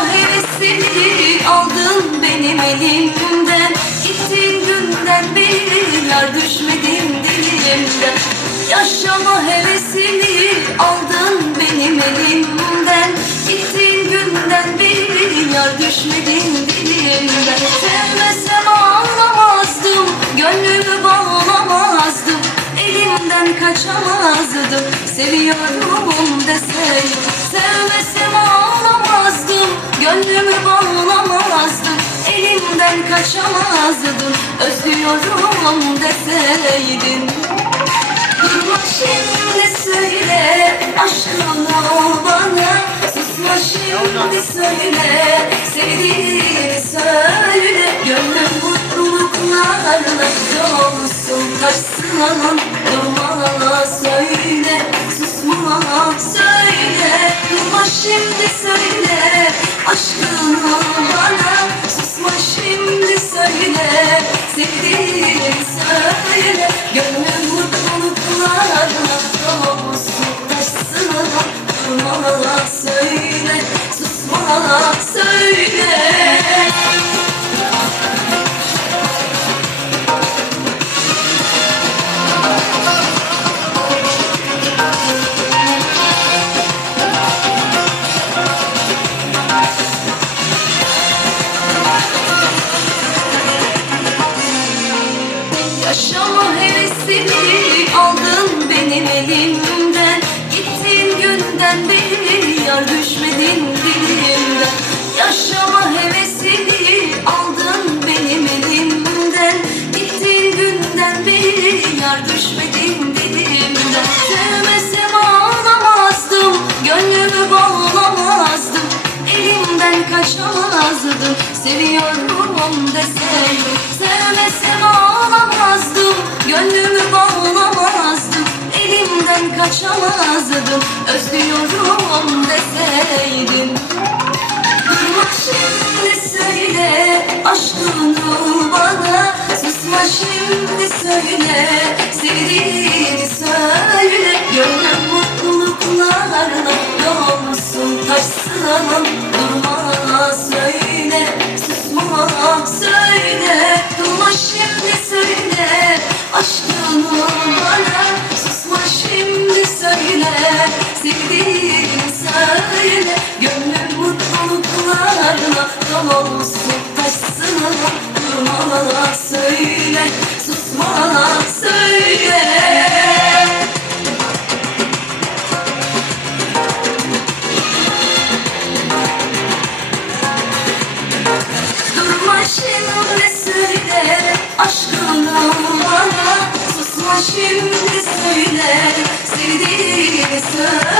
Yaşama hevesini aldın benim elimden. Gittiğin günden beri yar düşmedim dilimden Yaşama hevesini aldın benim elimden. Gittiğin günden beri yar düşmedim dilimden Sevmesem ağlamazdım, gönlümü bağlamazdım. Elimden kaçamazdım, seviyorum deseydim kaçamazdım, özlüyorum deseydin. Durma şimdi söyle aşkını bana. Susma şimdi söyle sevdiğini söyle. Gönlüm mutluluklarla dolsun. Taşsın Durma söyle susma söyle. Durma şimdi söyle aşkını benim elimden Gittiğin günden beri yar düşmedin dilimden Yaşama hevesini aldın benim elimden. Gittiğin günden beri yar düşmedin dilimden Sevmesem ağlamazdım, gönlümü bağlamazdım Elimden kaçamazdım, seviyorum deseydim. Sevmesem ağlamazdım, gönlümü bağlamazdım kaçamazdım, özlüyorum deseydim Durma şimdi söyle aşkını bana Susma şimdi söyle sevdiğini dolsun taşsın Durma söyle susma söyle. Durma şimdi söyle aşkını bana Susma şimdi söyle sevdiğini söyle